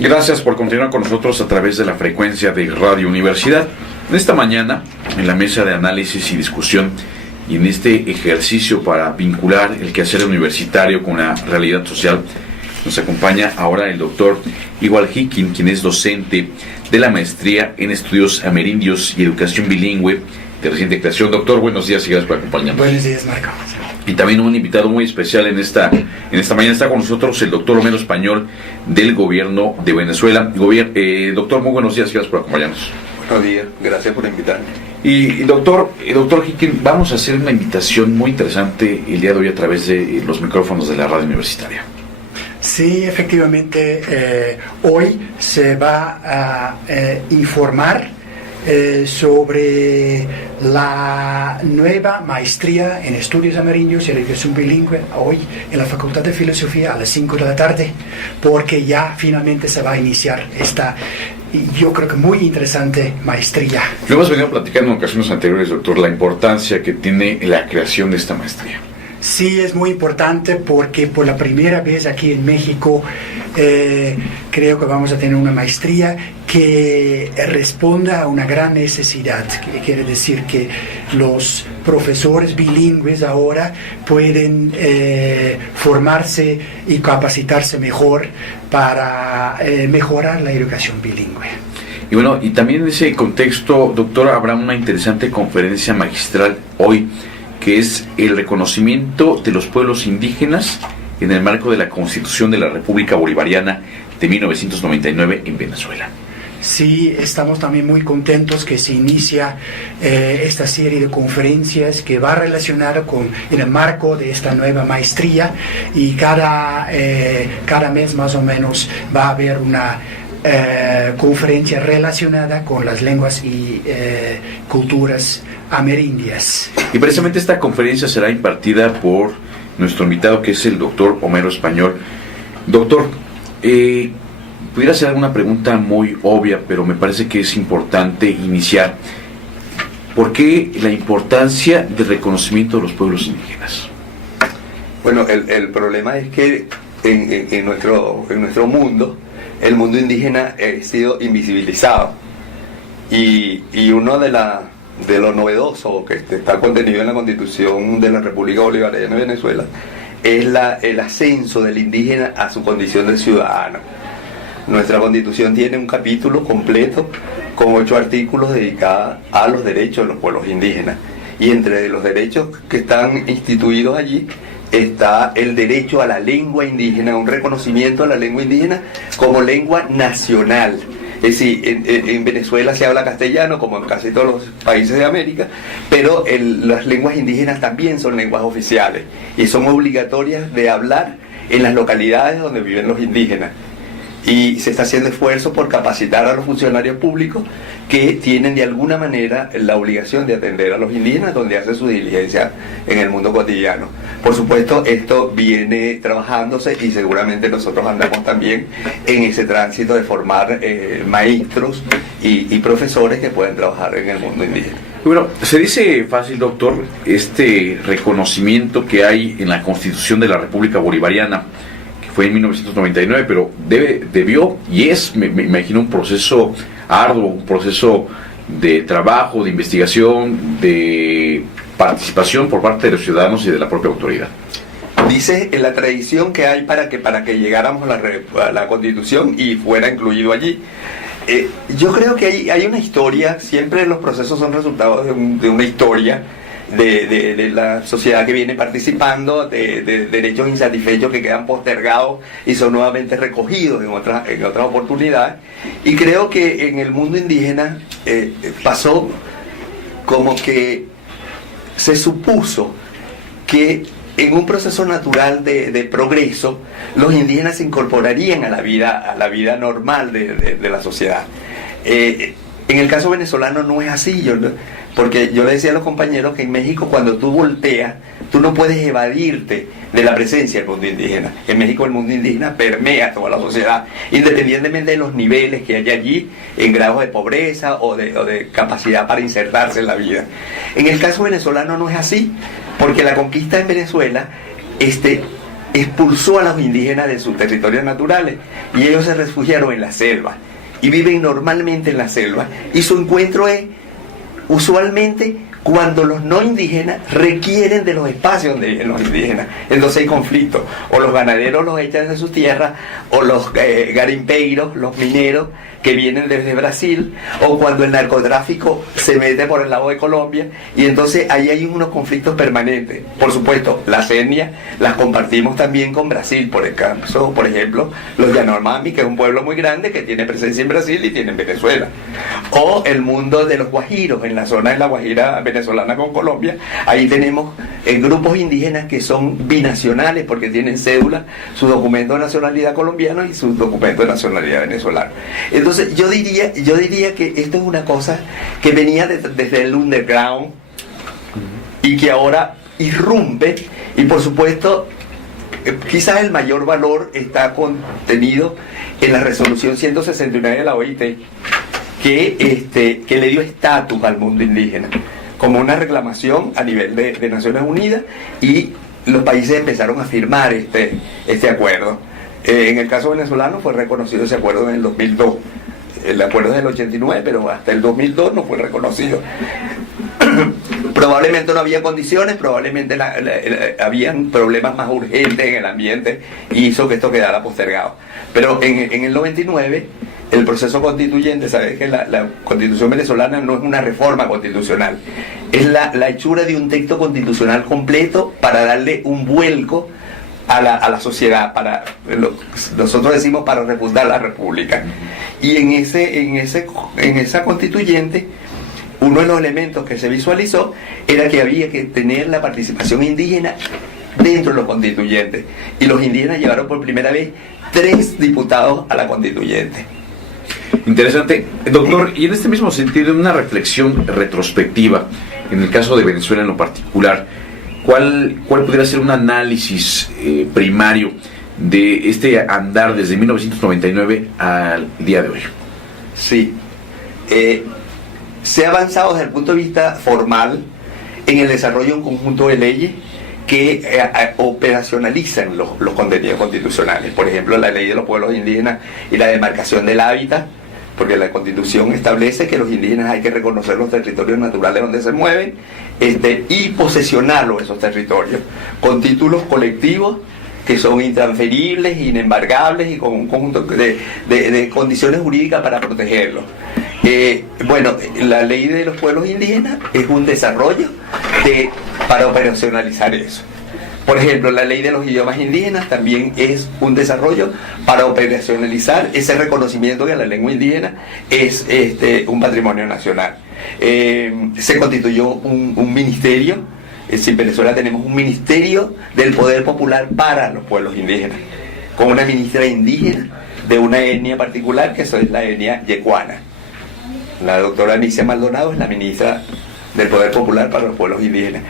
Gracias por continuar con nosotros a través de la frecuencia de Radio Universidad. En esta mañana, en la mesa de análisis y discusión y en este ejercicio para vincular el quehacer universitario con la realidad social, nos acompaña ahora el doctor Igual Hikin, quien es docente de la maestría en estudios amerindios y educación bilingüe de reciente creación. Doctor, buenos días y gracias por acompañarnos. Buenos días, Marco. Y también un invitado muy especial en esta mañana está con nosotros el doctor Homero Español del gobierno de Venezuela. Doctor, muy buenos días y gracias por acompañarnos. Buenos días, gracias por invitarme. Y doctor Hikin, vamos a hacer una invitación muy interesante el día de hoy a través de los micrófonos de la radio universitaria. Sí, efectivamente, hoy se va a informar sobre la nueva maestría en estudios amerindios y educación bilingüe hoy en la Facultad de Filosofía a las 5 de la tarde, porque ya finalmente se va a iniciar esta, yo creo que muy interesante maestría. Lo hemos venido platicando en ocasiones anteriores, doctor, la importancia que tiene la creación de esta maestría. Sí, es muy importante porque por la primera vez aquí en México creo que vamos a tener una maestría que responda a una gran necesidad, que quiere decir que los profesores bilingües ahora pueden formarse y capacitarse mejor para mejorar la educación bilingüe. Y bueno, y también en ese contexto, doctor, habrá una interesante conferencia magistral hoy, que es el reconocimiento de los pueblos indígenas en el marco de la Constitución de la República Bolivariana de 1999 en Venezuela. Sí, estamos también muy contentos que se inicia esta serie de conferencias que va relacionada en el marco de esta nueva maestría, y cada mes más o menos va a haber una conferencia relacionada con las lenguas y culturas amerindias. Y precisamente esta conferencia será impartida por nuestro invitado, que es el doctor Homero Español. Doctor, pudiera ser alguna pregunta muy obvia, pero me parece que es importante iniciar. ¿Por qué la importancia del reconocimiento de los pueblos indígenas? Bueno, el problema es que en nuestro mundo, el mundo indígena ha sido invisibilizado. Y uno de lo novedoso que está contenido en la Constitución de la República Bolivariana de Venezuela es el ascenso del indígena a su condición de ciudadano. Nuestra Constitución tiene un capítulo completo con 8 artículos dedicados a los derechos de los pueblos indígenas, y entre los derechos que están instituidos allí está el derecho a la lengua indígena, un reconocimiento a la lengua indígena como lengua nacional. Es decir, en Venezuela se habla castellano, como en casi todos los países de América, pero las lenguas indígenas también son lenguas oficiales y son obligatorias de hablar en las localidades donde viven los indígenas. Y se está haciendo esfuerzo por capacitar a los funcionarios públicos que tienen de alguna manera la obligación de atender a los indígenas donde hacen su diligencia en el mundo cotidiano. Por supuesto, esto viene trabajándose y seguramente nosotros andamos también en ese tránsito de formar maestros y profesores que puedan trabajar en el mundo indígena. Bueno, se dice fácil, doctor, este reconocimiento que hay en la Constitución de la República Bolivariana, fue en 1999, pero debió y es, me imagino, un proceso arduo, un proceso de trabajo, de investigación, de participación por parte de los ciudadanos y de la propia autoridad. Dice en la tradición que hay para que llegáramos a la Constitución y fuera incluido allí. Yo creo que hay una historia, siempre los procesos son resultados de una historia, de la sociedad que viene participando, de derechos insatisfechos que quedan postergados y son nuevamente recogidos en otras oportunidades. Y creo que en el mundo indígena pasó como que se supuso que en un proceso natural de progreso los indígenas se incorporarían a la vida normal de la sociedad. En el caso venezolano no es así, porque yo le decía a los compañeros que en México, cuando tú volteas, tú no puedes evadirte de la presencia del mundo indígena. En México el mundo indígena permea toda la sociedad, independientemente de los niveles que haya allí, en grados de pobreza o de capacidad para insertarse en la vida. En el caso venezolano no es así, porque la conquista en Venezuela expulsó a los indígenas de sus territorios naturales y ellos se refugiaron en la selva y viven normalmente en la selva, y su encuentro es usualmente cuando los no indígenas requieren de los espacios donde viven los indígenas. Entonces hay conflictos, o los ganaderos los echan de sus tierras, o los garimpeiros, los mineros que vienen desde Brasil, o cuando el narcotráfico se mete por el lado de Colombia, y entonces ahí hay unos conflictos permanentes. Por supuesto, las etnias las compartimos también con Brasil, por ejemplo, los Yanomami, que es un pueblo muy grande que tiene presencia en Brasil y tiene en Venezuela, o el mundo de los guajiros, en la zona de la Guajira venezolana con Colombia. Ahí tenemos grupos indígenas que son binacionales porque tienen cédula, su documento de nacionalidad colombiano y su documento de nacionalidad venezolano. Entonces yo diría que esto es una cosa que venía desde el underground y que ahora irrumpe, y por supuesto quizás el mayor valor está contenido en la resolución 169 de la OIT, que le dio estatus al mundo indígena como una reclamación a nivel de Naciones Unidas, y los países empezaron a firmar este acuerdo. En el caso venezolano fue reconocido ese acuerdo en el 2002. El acuerdo es del 89, pero hasta el 2002 no fue reconocido. Probablemente no había condiciones, probablemente habían problemas más urgentes en el ambiente y hizo que esto quedara postergado. Pero en el 99, el proceso constituyente, sabes que la constitución venezolana no es una reforma constitucional, es la hechura de un texto constitucional completo para darle un vuelco a la sociedad, nosotros decimos para refundar la república. Y en esa constituyente, uno de los elementos que se visualizó era que había que tener la participación indígena dentro de los constituyentes, y los indígenas llevaron por primera vez 3 diputados a la constituyente. Interesante, doctor. Y en este mismo sentido, en una reflexión retrospectiva, en el caso de Venezuela en lo particular, ¿cuál podría ser un análisis primario de este andar desde 1999 al día de hoy? Sí, se ha avanzado desde el punto de vista formal en el desarrollo de un conjunto de leyes que operacionalizan los contenidos constitucionales. Por ejemplo, la ley de los pueblos indígenas y la demarcación del hábitat, porque la Constitución establece que los indígenas hay que reconocer los territorios naturales donde se mueven, y posesionarlos, esos territorios, con títulos colectivos que son intransferibles, inembargables, y con un conjunto de condiciones jurídicas para protegerlos. Bueno, la ley de los pueblos indígenas es un desarrollo para operacionalizar eso. Por ejemplo, la ley de los idiomas indígenas también es un desarrollo para operacionalizar ese reconocimiento que la lengua indígena es un patrimonio nacional. Se constituyó un ministerio. En Venezuela tenemos un ministerio del poder popular para los pueblos indígenas, con una ministra indígena de una etnia particular, que eso es la etnia yecuana. La doctora Anicia Maldonado es la ministra del Poder Popular para los pueblos indígenas.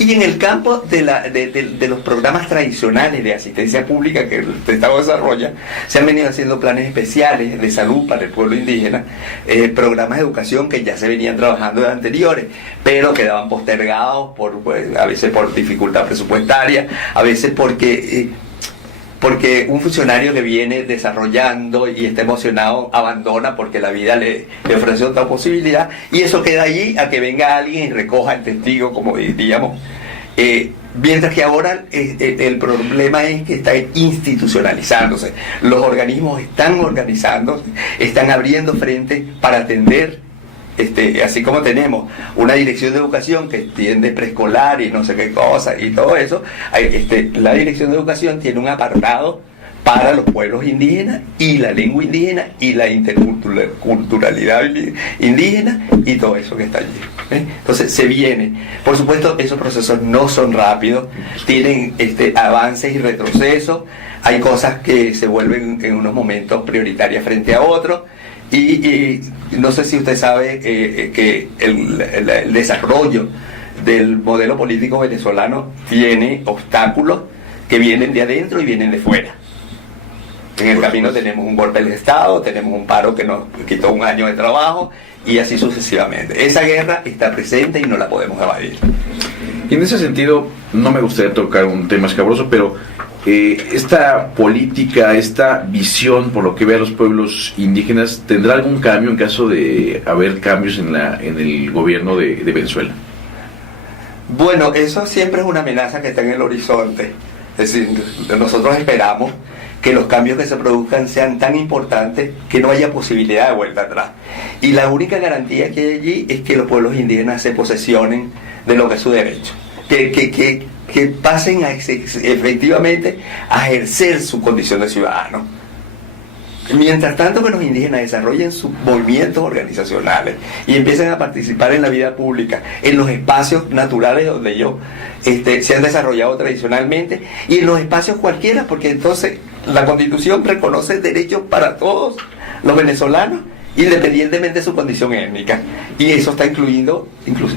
Y en el campo de los programas tradicionales de asistencia pública que el Estado desarrolla, se han venido haciendo planes especiales de salud para el pueblo indígena, programas de educación que ya se venían trabajando de anteriores, pero quedaban postergados a veces por dificultad presupuestaria, a veces porque un funcionario que viene desarrollando y está emocionado abandona porque la vida le ofrece otra posibilidad, y eso queda allí a que venga alguien y recoja el testigo, como diríamos. Mientras que ahora el problema es que está institucionalizándose. Los organismos están organizándose, están abriendo frente para atender. Así como tenemos una dirección de educación que atiende preescolar y no sé qué cosa y todo eso, la dirección de educación tiene un apartado para los pueblos indígenas y la lengua indígena y la interculturalidad indígena y todo eso que está allí. Entonces se viene. Por supuesto, esos procesos no son rápidos, tienen avances y retrocesos, hay cosas que se vuelven en unos momentos prioritarias frente a otros. Y no sé si usted sabe que el desarrollo del modelo político venezolano tiene obstáculos que vienen de adentro y vienen de fuera. En el camino tenemos un golpe del Estado, tenemos un paro que nos quitó un año de trabajo, y así sucesivamente. Esa guerra está presente y no la podemos evadir. Y en ese sentido, no me gustaría tocar un tema escabroso, pero esta política, esta visión, por lo que ve a los pueblos indígenas, ¿tendrá algún cambio en caso de haber cambios en el gobierno de Venezuela? Bueno, eso siempre es una amenaza que está en el horizonte. Es decir, nosotros esperamos que los cambios que se produzcan sean tan importantes que no haya posibilidad de vuelta atrás. Y la única garantía que hay allí es que los pueblos indígenas se posesionen de lo que es su derecho. Que pasen efectivamente a ejercer su condición de ciudadano. Mientras tanto que los indígenas desarrollen sus movimientos organizacionales y empiecen a participar en la vida pública, en los espacios naturales donde ellos se han desarrollado tradicionalmente y en los espacios cualquiera, porque entonces la Constitución reconoce derechos para todos los venezolanos, independientemente de su condición étnica, y eso está incluyendo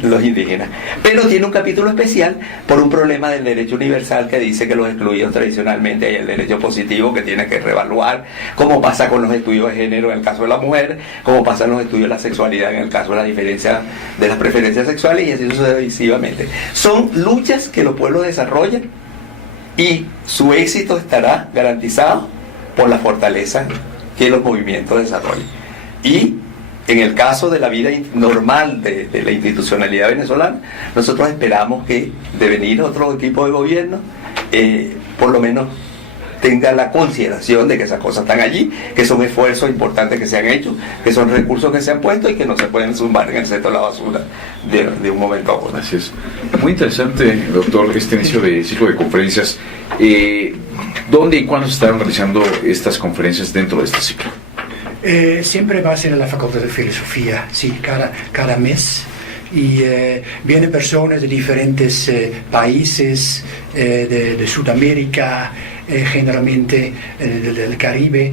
los indígenas. Pero tiene un capítulo especial por un problema del derecho universal que dice que los excluidos tradicionalmente hay el derecho positivo que tiene que reevaluar, como pasa con los estudios de género en el caso de la mujer, como pasa en los estudios de la sexualidad en el caso de la diferencia de las preferencias sexuales, y así sucesivamente. Son luchas que los pueblos desarrollan y su éxito estará garantizado por la fortaleza que los movimientos desarrollan. Y en el caso de la vida normal de la institucionalidad venezolana, nosotros esperamos que de venir otro equipo de gobierno, por lo menos tenga la consideración de que esas cosas están allí, que son esfuerzos importantes que se han hecho, que son recursos que se han puesto y que no se pueden zumbar en el centro de la basura de un momento a otro. Así es. Muy interesante, doctor, este inicio de ciclo de conferencias. ¿Dónde y cuándo se están realizando estas conferencias dentro de este ciclo? Siempre va a ser en la Facultad de Filosofía, sí, cada mes. Y vienen personas de diferentes países, de Sudamérica, generalmente del Caribe,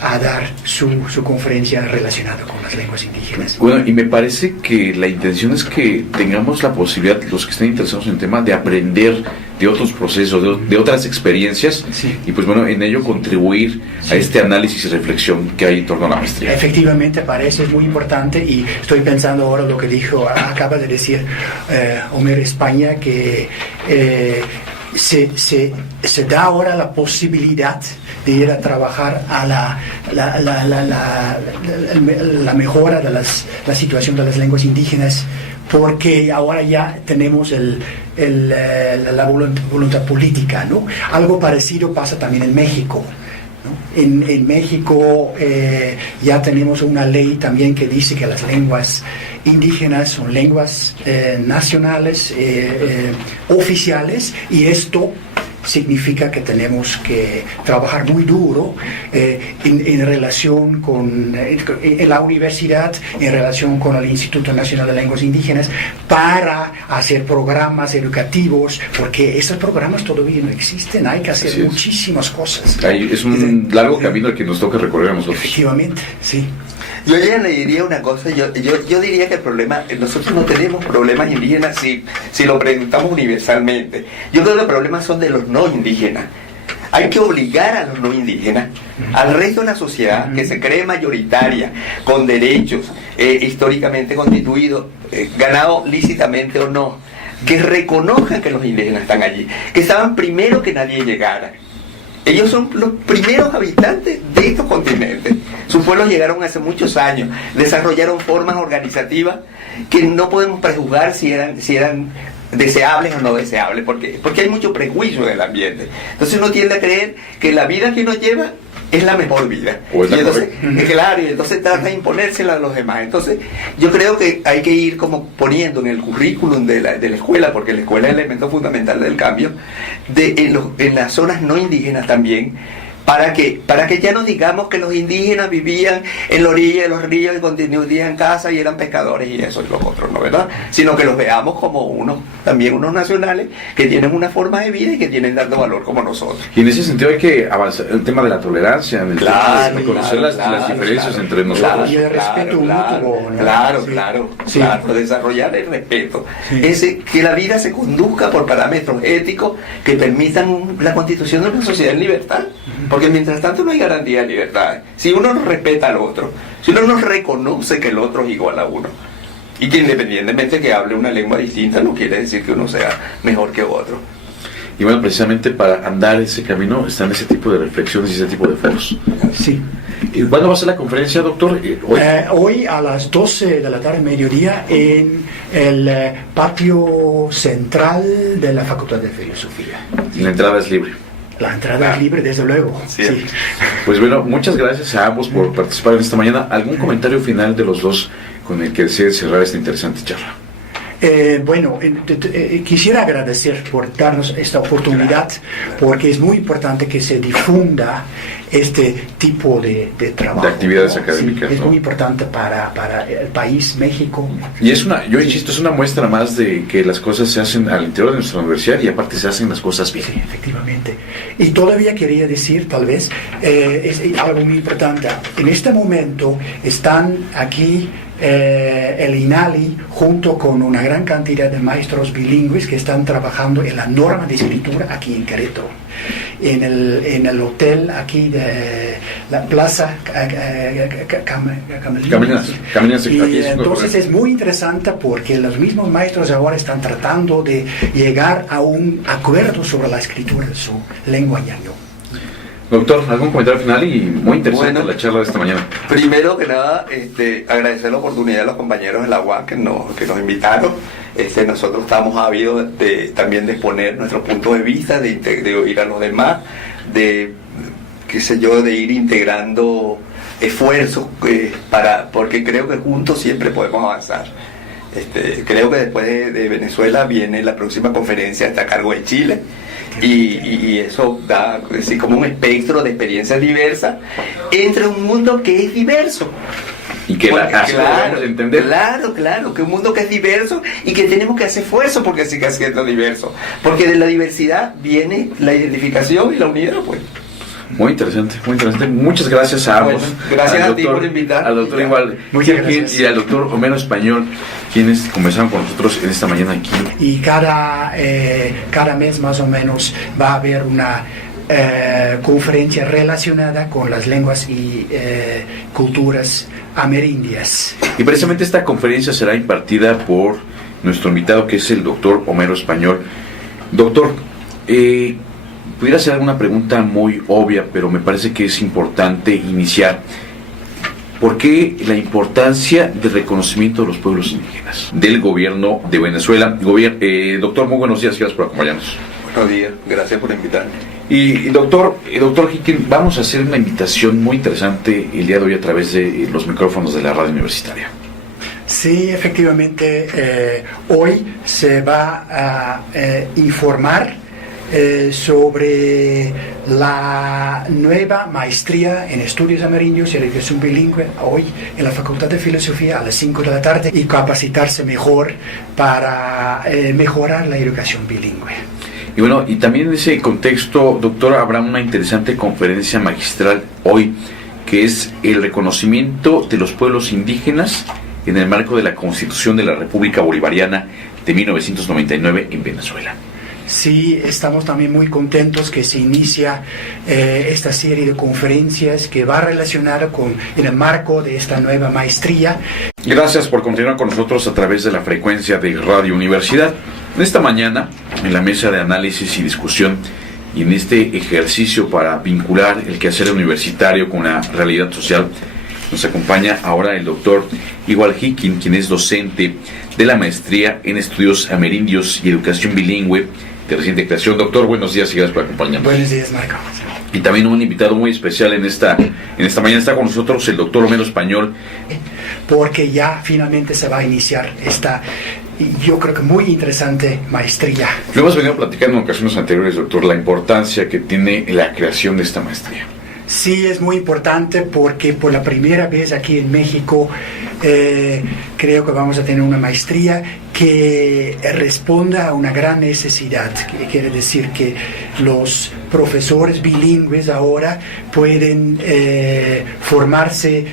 a dar su conferencia relacionada con las lenguas indígenas. Bueno, y me parece que la intención es que tengamos la posibilidad, los que estén interesados en el tema, de aprender de otros procesos, de otras experiencias, sí. Y pues bueno, en ello contribuir a este análisis y reflexión que hay en torno a la maestría. Efectivamente, parece muy importante, y estoy pensando ahora lo que acaba de decir Homer España, que se da ahora la posibilidad de ir a trabajar a la mejora de la situación de las lenguas indígenas, porque ahora ya tenemos la voluntad política, ¿no? Algo parecido pasa también en México, ¿no? En México ya tenemos una ley también que dice que las lenguas indígenas son lenguas nacionales, oficiales, y esto significa que tenemos que trabajar muy duro en relación en la universidad, en relación con el Instituto Nacional de Lenguas Indígenas, para hacer programas educativos, porque esos programas todavía no existen, hay que hacer muchísimas cosas. Es un largo camino al que nos toca recorrer a nosotros. Efectivamente, sí. Yo ya le diría una cosa, yo diría que el problema, nosotros no tenemos problemas indígenas si lo preguntamos universalmente. Yo creo que los problemas son de los no indígenas. Hay que obligar a los no indígenas, al resto de la sociedad, que se cree mayoritaria, con derechos históricamente constituidos, ganados lícitamente o no, que reconozcan que los indígenas están allí, que estaban primero que nadie llegara. Ellos son los primeros habitantes de estos continentes. Sus pueblos llegaron hace muchos años, desarrollaron formas organizativas que no podemos prejuzgar si eran deseables o no deseables, porque hay mucho prejuicio del ambiente. Entonces uno tiende a creer que la vida que uno lleva es la mejor vida. Claro, y entonces trata de imponérsela a los demás. Entonces yo creo que hay que ir como poniendo en el currículum de la escuela, porque la escuela es el elemento fundamental del cambio, en las zonas no indígenas también, para que ya no digamos que los indígenas vivían en la orilla de los ríos y construían casas y eran pescadores y eso y los otros, ¿no? ¿Verdad? Sino que los veamos como unos nacionales que tienen una forma de vida y que tienen tanto valor como nosotros. Y en ese sentido hay que avanzar el tema de la tolerancia, en el tema de reconocer las diferencias entre nosotros. Y el respeto mutuo, ¿no? Claro, desarrollar el respeto. Que la vida se conduzca por parámetros éticos que permitan la constitución de una sociedad en libertad. Porque mientras tanto no hay garantía de libertad. Si uno no respeta al otro, si uno no reconoce que el otro es igual a uno, y que independientemente que hable una lengua distinta no quiere decir que uno sea mejor que otro. Y bueno, precisamente para andar ese camino están ese tipo de reflexiones y ese tipo de foros. Sí. ¿Y cuándo va a ser la conferencia, doctor? Hoy a las 12 de la tarde, mediodía, en el patio central de la Facultad de Filosofía. La entrada es libre. La entrada es libre, desde luego. Sí. Pues bueno, muchas gracias a ambos por participar en esta mañana. ¿Algún comentario final de los dos con el que deseen cerrar esta interesante charla? Quisiera agradecer por darnos esta oportunidad, porque es muy importante que se difunda este tipo de trabajo. De actividades académicas. Sí, es muy importante para el país, México. Y yo insisto, es una muestra más de que las cosas se hacen al interior de nuestra universidad y aparte se hacen las cosas bien. Sí, efectivamente. Y todavía quería decir, tal vez, es algo muy importante. En este momento están aquí el INALI junto con una gran cantidad de maestros bilingües que están trabajando en la norma de escritura aquí en Querétaro, en el hotel aquí de la Plaza Camelinas. Y entonces es muy interesante porque los mismos maestros ahora están tratando de llegar a un acuerdo sobre la escritura de su lengua ñaño. Doctor, ¿algún comentario final? Y muy interesante la charla de esta mañana. Primero que nada, agradecer la oportunidad de los compañeros de la UAC que nos invitaron. Nosotros estamos ávidos también de exponer nuestro punto de vista, de oír a los demás, de ir integrando esfuerzos porque creo que juntos siempre podemos avanzar. Creo que después de Venezuela viene la próxima conferencia, está a cargo de Chile. Y eso da así como un espectro de experiencias diversas entre un mundo que es diverso. Y que así lo debemos entender. Claro, que un mundo que es diverso y que tenemos que hacer esfuerzo porque siga siendo diverso. Porque de la diversidad viene la identificación y la unidad, pues. Muy interesante. Muchas gracias a ambos. Gracias a ti por invitar. Al doctor igual. Muchas gracias. Y al doctor Homero Español, quienes conversaron con nosotros en esta mañana aquí. Y cada mes más o menos va a haber una conferencia relacionada con las lenguas y culturas amerindias. Y precisamente esta conferencia será impartida por nuestro invitado, que es el doctor Homero Español. Doctor, pudiera ser alguna pregunta muy obvia, pero me parece que es importante iniciar. ¿Por qué la importancia del reconocimiento de los pueblos indígenas del gobierno de Venezuela? Doctor, muy buenos días, gracias por acompañarnos. Buenos días, gracias por invitarme. Y doctor Hicken, vamos a hacer una invitación muy interesante el día de hoy a través de los micrófonos de la radio universitaria. Sí, efectivamente, hoy se va a informar sobre la nueva maestría en estudios amerindios y educación bilingüe hoy en la Facultad de Filosofía a las 5 de la tarde y capacitarse mejor para mejorar la educación bilingüe. Y bueno, y también en ese contexto, doctor, habrá una interesante conferencia magistral hoy, que es el reconocimiento de los pueblos indígenas en el marco de la Constitución de la República Bolivariana de 1999 en Venezuela. Sí, estamos también muy contentos que se inicia esta serie de conferencias que va relacionada en el marco de esta nueva maestría. Gracias por continuar con nosotros a través de la frecuencia de Radio Universidad. Esta mañana, en la mesa de análisis y discusión y en este ejercicio para vincular el quehacer universitario con la realidad social, nos acompaña ahora el doctor Igual Hicken, quien es docente de la maestría en estudios amerindios y educación bilingüe de reciente creación. Doctor, buenos días y gracias por acompañarnos. Buenos días, Marco. Y también un invitado muy especial en esta mañana está con nosotros el doctor Homero Español. Porque ya finalmente se va a iniciar esta, yo creo que muy interesante maestría. Lo hemos venido platicando en ocasiones anteriores, doctor, la importancia que tiene la creación de esta maestría. Sí, es muy importante porque por la primera vez aquí en México creo que vamos a tener una maestría que responda a una gran necesidad. Quiere decir que los profesores bilingües ahora pueden formarse